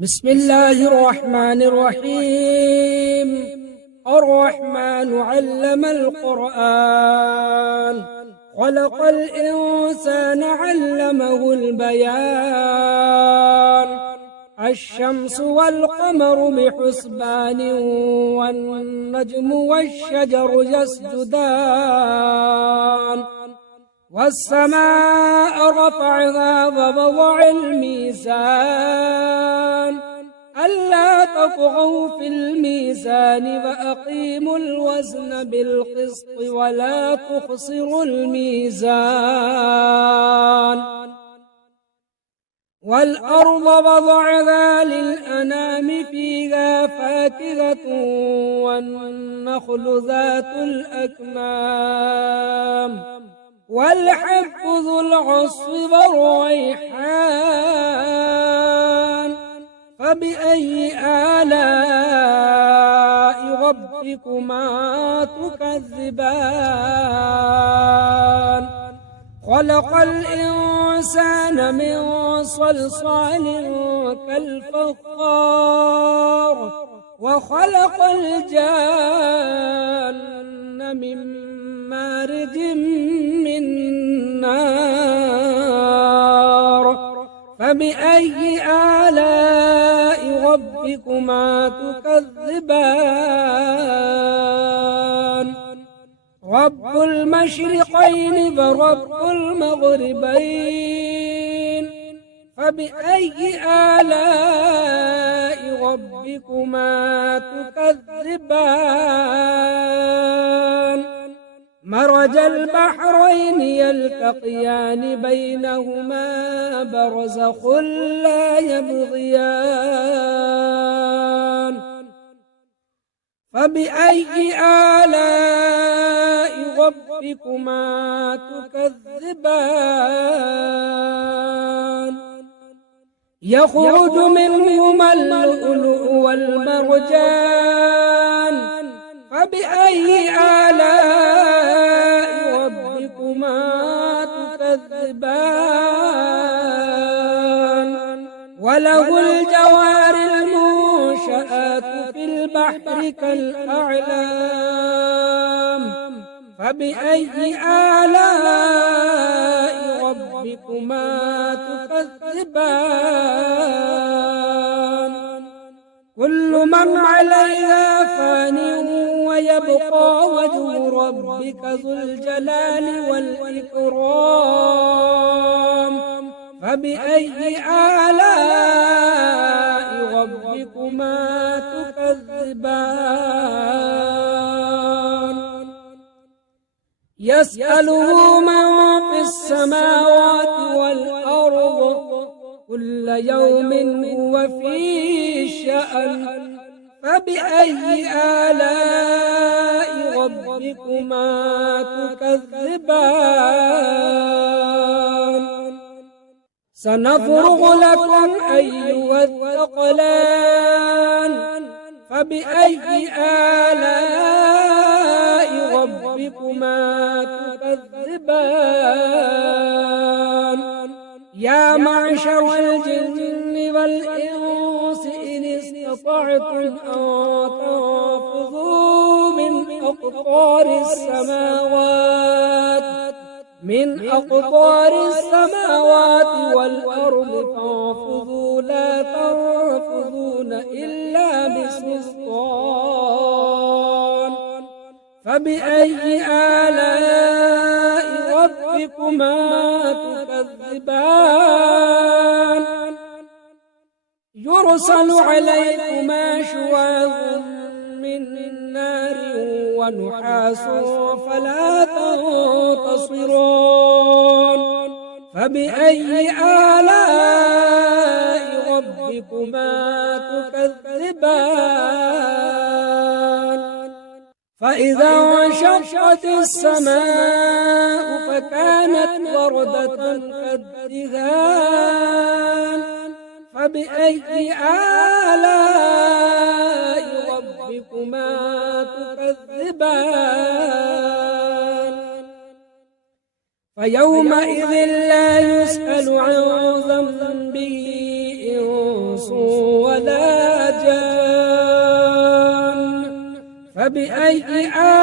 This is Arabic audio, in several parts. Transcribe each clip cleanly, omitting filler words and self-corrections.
بسم الله الرحمن الرحيم. الرحمن علم القرآن، خلق الإنسان علمه البيان. الشمس والقمر بحسبان، والنجم والشجر يسجدان. والسماء رفعها ووضع الميزان، ألا تطغوا في الميزان وأقيموا الوزن بالقسط ولا تخسروا الميزان. والأرض وضعها للأنام، فيها فاكهة والنخل ذات الأكمام، والحب ذو العصف والريحان. فبأي آلاء ربكما تكذبان؟ خلق الإنسان من صلصال كالفخار، وخلق الجان من مارج من نار. فبأي آلاء ربكما تكذبان؟ رب المشرقين ورب المغربين، فبأي آلاء ربكما تكذبان؟ مرج البحرين يلتقيان، بينهما برزخ لا يبغيان. فبأي آلاء ربكما تكذبان؟ يخرج منهما اللؤلؤ والمرجان، فبأي آلاء ربكما تكذبان؟ وله الجوار المنشآت في البحر كالأعلام، فبأي آلاء ربكما تكذبان؟ كل من عليها فان، ويبقى وجه ربك ذو الجلال والإكرام. فبأي آلاء ربكما تكذبان؟ يسأله من في السماوات والأرض، كل يوم هو في شأن. فبأي آلاء ربكما تكذبان؟ سنفرغ لكم أيها الثقلان، فبأي آلاء ربكما تكذبان؟ يا معشر الجن والإنس إن استطعتم أن تنفذوا من أقطار السماوات والأرض، فانفذوا لا تنفذون إلا بسلطان. فبأي آلاء ربكما تكذبان؟ يرسل عليكما شواظ من نار ونحاس فلا تنتصران. فبأي آلاء ربكما تكذبان؟ فإذا انشقت السماء فكانت وردة كالدهان. فبأي آلاء ربكما تكذبان؟ فيومئذ لا يسأل عن ذنبه إنس فبأي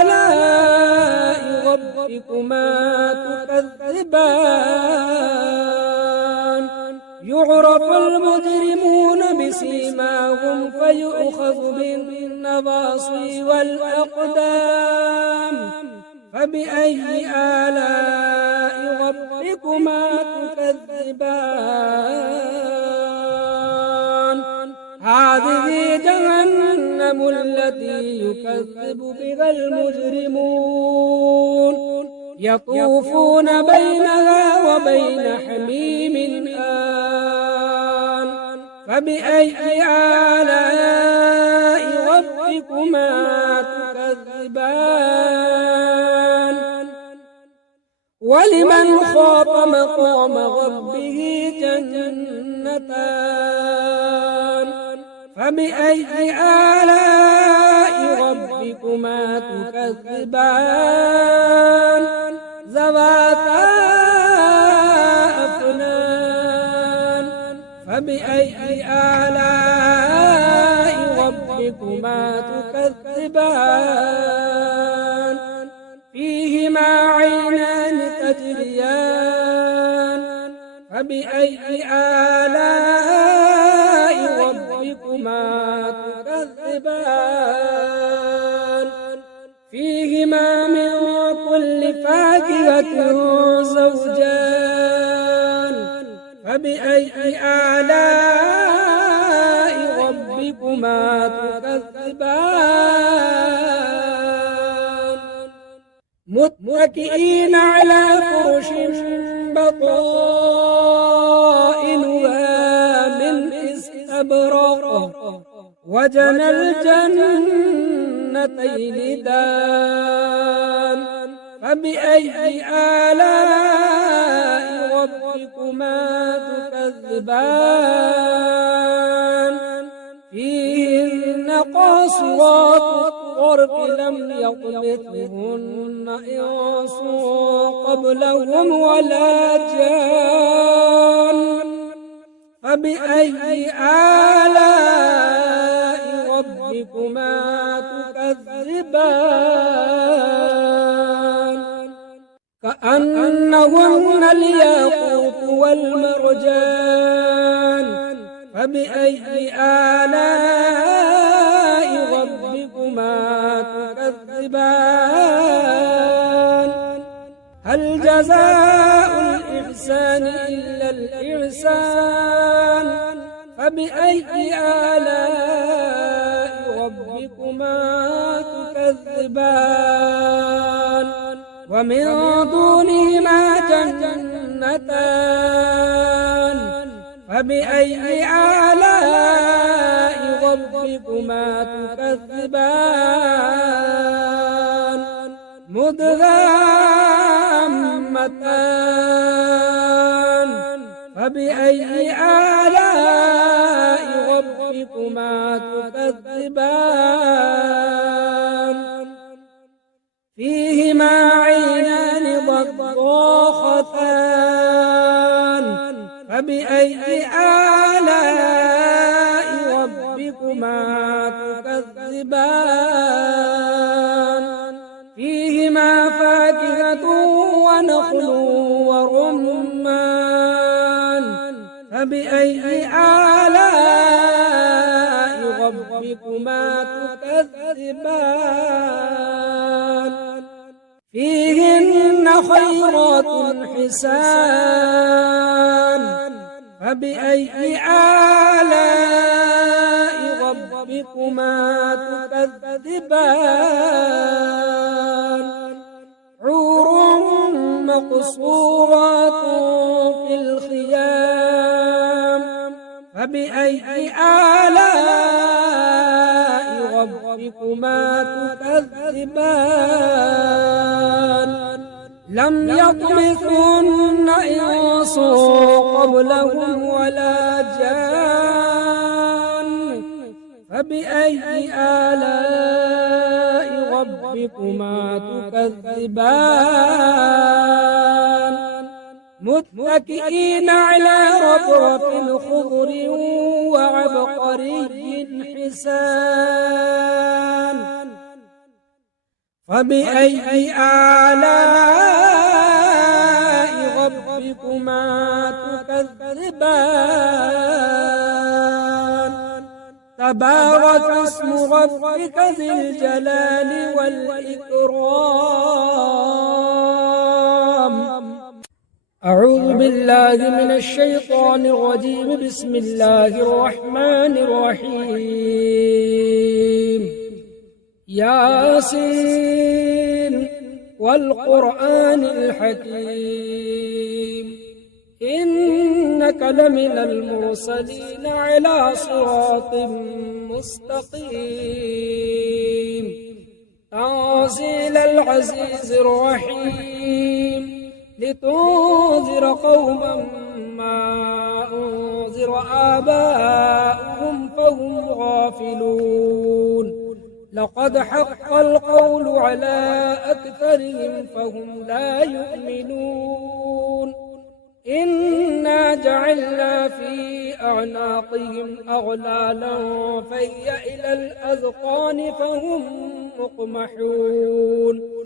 آلاء ربكما تكذبان يعرف المجرمون بسيماهم فيؤخذ بالنواصي والأقدام فبأي آلاء ربكما تكذبان هذه جهنم التي يكذب بها المجرمون يطوفون بينها وبين حميم آن فبأي آلاء ربكما تكذبان ولمن خاف مقام ربه جنتان فبأي آلاء ربكما تكذبان ذواتا أفنان فبأي آلاء ربكما تكذبان فيهما عينان تجريان فبأي آلاء ربكما تكذبان فيهما من كل فاكهة زوجان فبأي آلاء ربكما تكذبان متكئين على فرش بطائنها من استبرق وجنى الجنتين دان فبأي آلاء ربكما تكذبان فيهن قاصرات الطرف لم يطمثهن إنس قبلهم ولا جان فبأي آلاء ربكما تكذبان كأنهن الياقوت والمرجان فبأي آلاء ربكما تكذبان هل جزاء الإحسان إلا الإحسان فبأي آلاء ربكما تكذبان ومن دونهما جنتان فبأي آلاء ربكما تكذبان مدهامتان فبأي آلاء ربكما تكذبان فيهما عينان ضاختان فبأي آلاء ربكما تكذبان فيهما فاكهة ونخل ورمان فبأي آلاء ربكما تكذبان فيهن خيرات حسان فبأي آلاء ربكما تكذبان حور مقصورات في الخيام فبأي آلاء ربكما تكذبان لم يطمثهن إنس قبلهم ولا جان فبأي آلاء ربكما تكذبان متكئين على رفرف خضر وعبقري حسان فبأي آلاء ربكما تكذبان تبارك اسم ربك ذي الجلال والإكرام أعوذ بالله من الشيطان الرجيم بسم الله الرحمن الرحيم ياسين والقرآن الحكيم إنك لمن المرسلين على صراط مستقيم تنزيل العزيز الرحيم لتنذر قوما ما أنذر آباؤهم فهم غافلون لقد حق القول على أكثرهم فهم لا يؤمنون إنا جعلنا في أعناقهم أغلالا فهي إلى الأذقان فهم مقمحون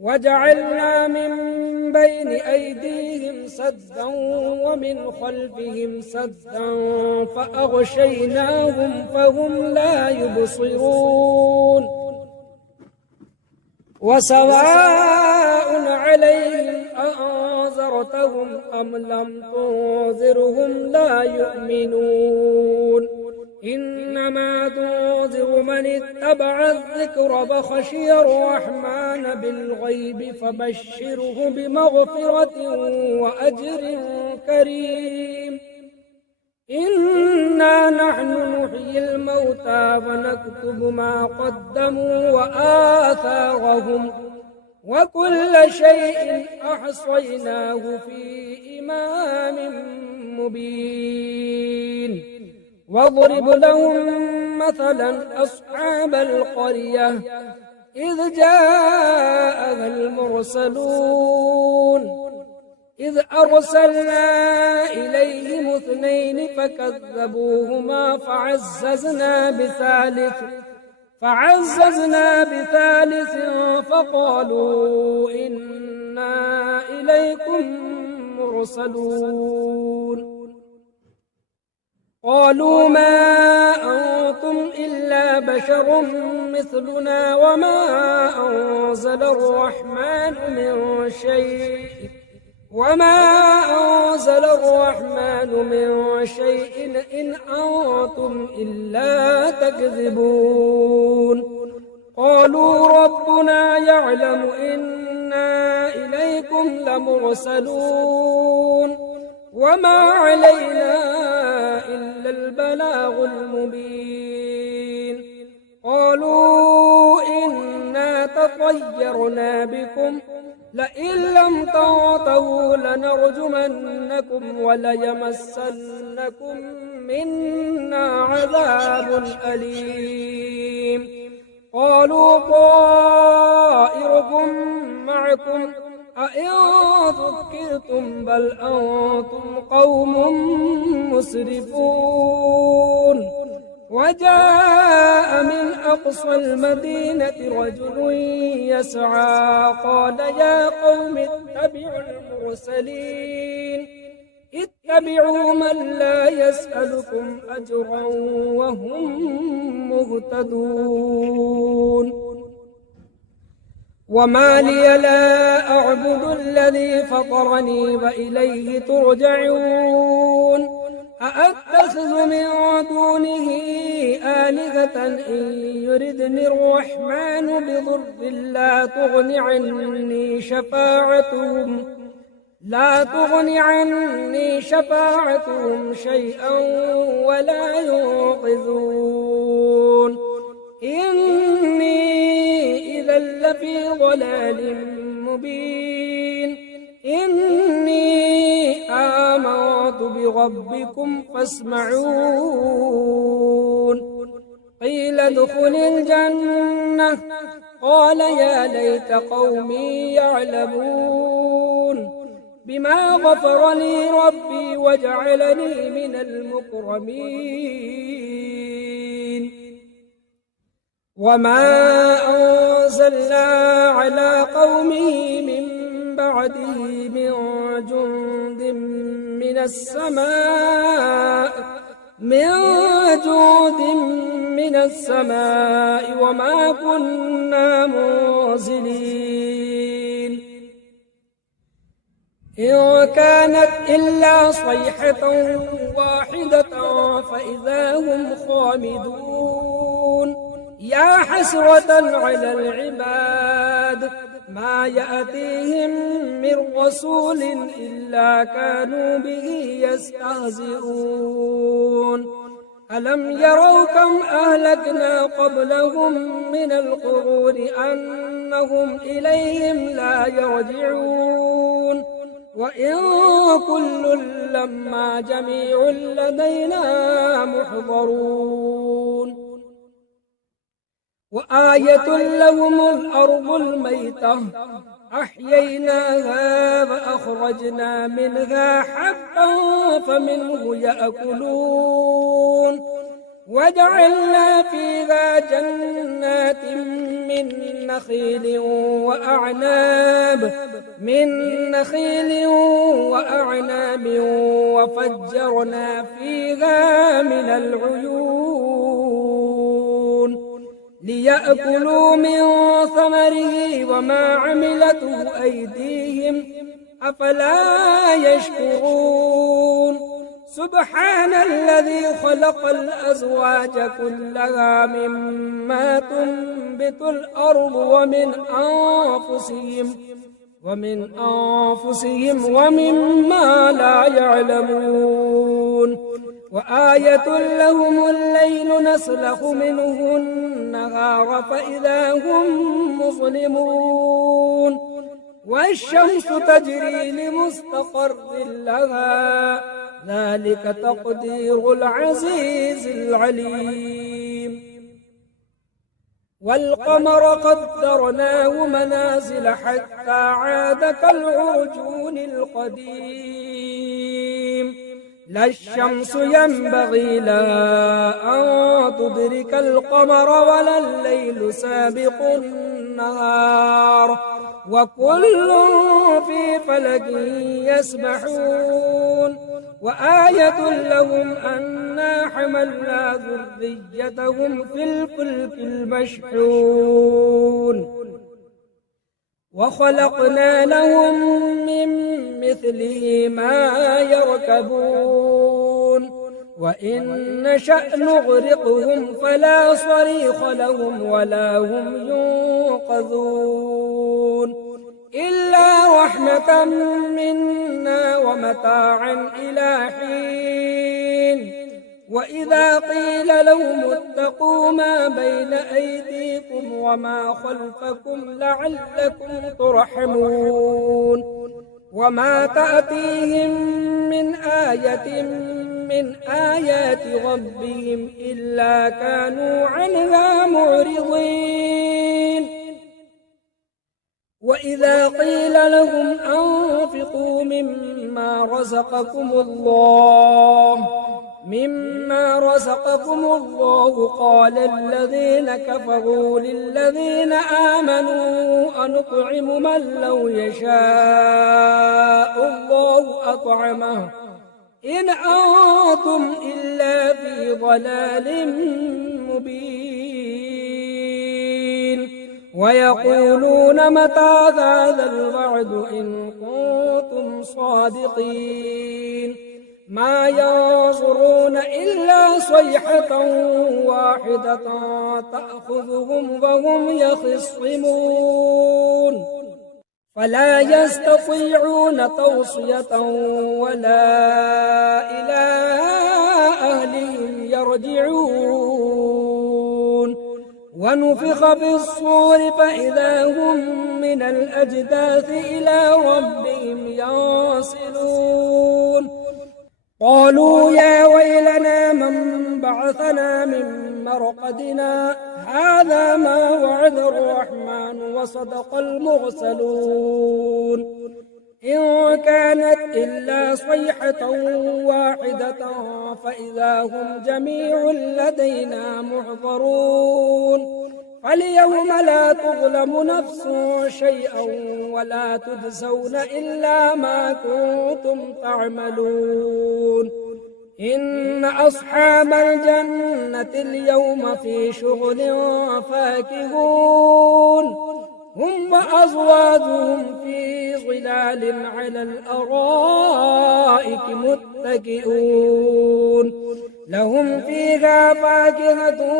وجعلنا من بين أيديهم سدا ومن خلفهم سدا فأغشيناهم فهم لا يبصرون وسواء عليهم أأنذرتهم أم لم تنذرهم لا يؤمنون إنما تنذر من اتبع الذكر فخشي الرحمن بالغيب فبشره بمغفرة وأجر كريم إنا نحن نحيي الموتى ونكتب ما قدموا وآثارهم وكل شيء أحصيناه في إمام مبين واضرب لهم مثلا أصحاب القرية إذ جاءها المرسلون إذ أرسلنا إليهم اثنين فكذبوهما فعززنا بثالث فقالوا إنا إليكم مرسلون قالوا ما أنتم إلا بشر مثلنا وما أنزل الرحمن من شيء إن أنتم إلا تكذبون قالوا ربنا يعلم إنا إليكم لمرسلون وما علينا إلا البلاغ المبين قالوا إنا تطيرنا بكم لئن لم تنتهوا لنرجمنكم وليمسنكم منا عذاب أليم قالوا طائركم معكم أئن ذكرتم بل أنتم قوم مسرفون وجاء من أقصى المدينة رجل يسعى قال يا قوم اتبعوا المرسلين اتبعوا من لا يسألكم أجرا وهم مهتدون وما لي لا أعبد الذي فطرني وإليه ترجعون أأتخذ من دونه آلهة إن يردني الرحمن بضر لا تغن عني شفاعتهم شيئا ولا ينقذون إني إذا لفي ضلال مبين إني آمنت بربكم فاسمعون قيل ادخل الجنة قال يا ليت قومي يعلمون بما غفر لي ربي وجعلني من المكرمين وما أرسلنا على قومه من بعده من جند من السماء وما كنا منزلين إن كانت إلا صيحة واحدة فإذا هم خامدون يا حسرة على العباد ما يأتيهم من رسول إلا كانوا به يستهزئون ألم يروا كم أهلكنا قبلهم من القرون أنهم إليهم لا يرجعون وإن كل لما جميع لدينا محضرون وآية لهم الأرض الميتة أحييناها فأخرجنا منها حبا فمنه يأكلون وجعلنا فيها جنات من نخيل وأعناب وفجرنا فيها من العيون ليأكلوا من ثمره وما عملته أيديهم أفلا يشكرون سبحان الذي خلق الأزواج كلها مما تنبت الأرض ومن أنفسهم ومما لا يعلمون وآية لهم الليل نسلخ منه النهار فإذا هم مظلمون والشمس تجري لمستقر لها ذلك تقدير العزيز العليم والقمر قدرناه منازل حتى عاد كالعرجون القديم لا الشمس ينبغي لها أن تدرك القمر ولا الليل سابق النهار وكل في فلك يسبحون وآية لهم أنا حملنا ذريتهم في الفلك المشحون وخلقنا لهم من مثله ما يركبون وإن نشأ نغرقهم فلا صريخ لهم ولا هم ينقذون إلا رحمة منا ومتاعا إلى حين وإذا قيل لهم اتقوا ما بين أيديكم وما خلفكم لعلكم ترحمون وما تأتيهم من آية من آيات ربهم إلا كانوا عنها معرضين وإذا قيل لهم أنفقوا مما رزقكم الله قال الذين كفروا للذين آمنوا أنطعم من لو يشاء الله أطعمه إن أنتم إلا في ضلال مبين ويقولون متى هذا الوعد إن كنتم صادقين ما ينظرون إلا صيحة واحدة تأخذهم وهم يخصمون فلا يستطيعون توصية ولا إلى أهلهم يرجعون ونفخ في الصور فإذا هم من الأجداث إلى ربهم ينسلون قالوا يا ويلنا من بعثنا من مرقدنا هذا ما وعد الرحمن وصدق المرسلون إن كانت إلا صيحة واحدة فإذا هم جميع لدينا محضرون فاليوم لا تظلم نفس شيئا ولا تجزون إلا ما كنتم تعملون إن أصحاب الجنة اليوم في شغل فاكهون هم وأزواجهم في ظلال على الأرائك متكئون لهم فيها فاكهة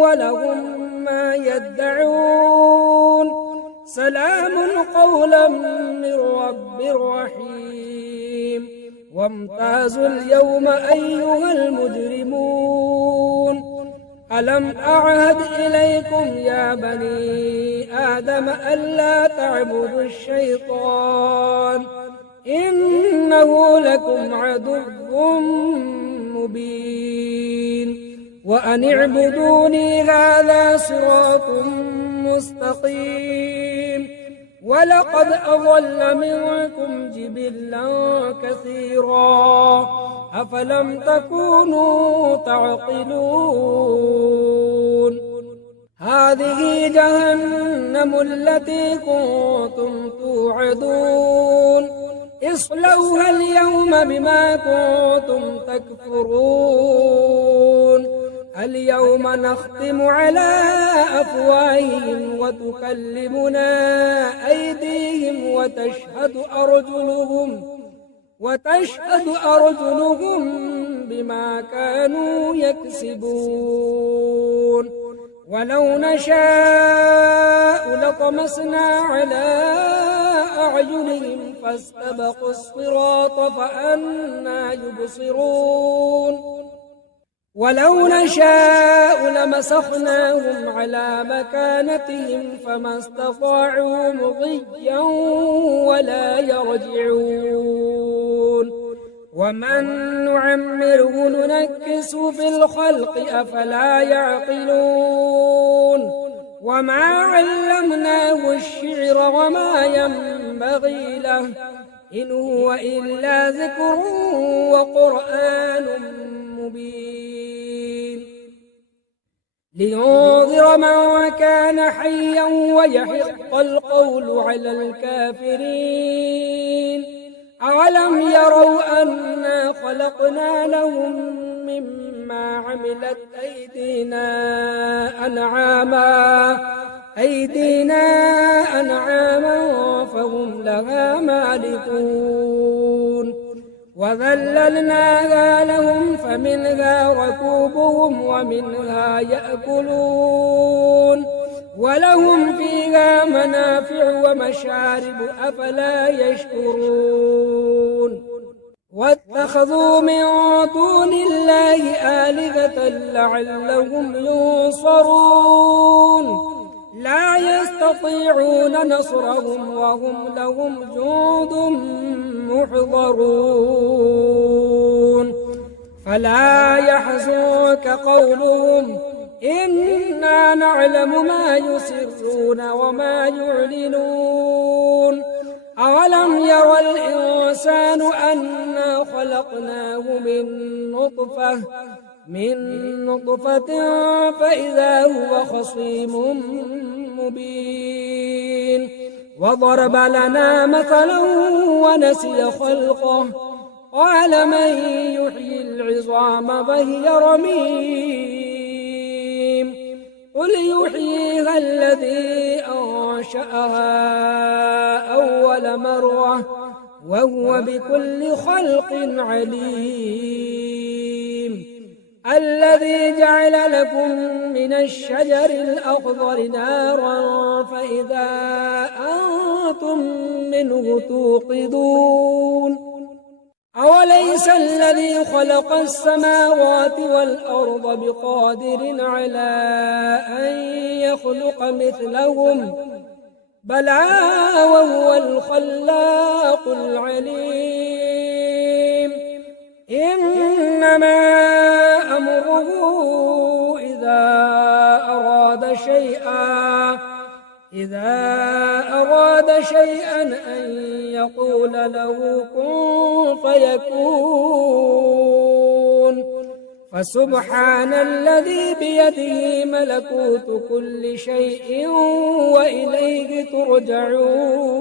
ولهم ما يدعون سلام قولا من رب رحيم وامتازوا اليوم أيها المجرمون ألم أعهد إليكم يا بني آدم ألا تعبدوا الشيطان إنه لكم عدو مبين وأن اعبدوني هذا صراط مستقيم ولقد أضل منكم جبلا كثيرا أفلم تكونوا تعقلون هذه جهنم التي كنتم توعدون اصلوها اليوم بما كنتم تكفرون اليوم نختم على أفواههم وتكلمنا أيديهم وتشهد أرجلهم بما كانوا يكسبون ولو نشاء لطمسنا على أعينهم فاستبقوا الصراط فأنى يبصرون ولو نشاء لمسخناهم على مكانتهم فما استطاعوا مضيا ولا يرجعون ومن نعمره ننكس في الخلق أفلا يعقلون وما علمناه الشعر وما ينبغي له إن هو إلا ذكر وقرآن مبين لينذر من كان حيا ويحق القول على الكافرين أولم يروا أنا خلقنا لهم مما عملت أيدينا أنعاما فهم لها مالكون وذللناها لهم فمنها ركوبهم ومنها يأكلون ولهم فيها منافع ومشارب أفلا يشكرون واتخذوا من دون الله آلهة لعلهم ينصرون لا يستطيعون نصرهم وهم لهم جند محضرون فلا يحزنك قولهم إنا نعلم ما يسرون وما يعلنون أولم ير الإنسان أنا خلقناه من نطفة فإذا هو خصيم مبين وضرب لنا مثلا ونسي خلقه قال من يحيي العظام فهي رميم قل يحييها الذي أنشأها أول مرة وهو بكل خلق عليم الذي جعل لكم من الشجر الأخضر نارا فإذا أنتم منه توقدون أوليس الذي خلق السماوات والأرض بقادر على أن يخلق مثلهم بلى وهو الخلاق العليم إنما أمره إذا أراد شيئا أن يقول له كن فيكون فسبحان الذي بيده ملكوت كل شيء وإليه ترجعون.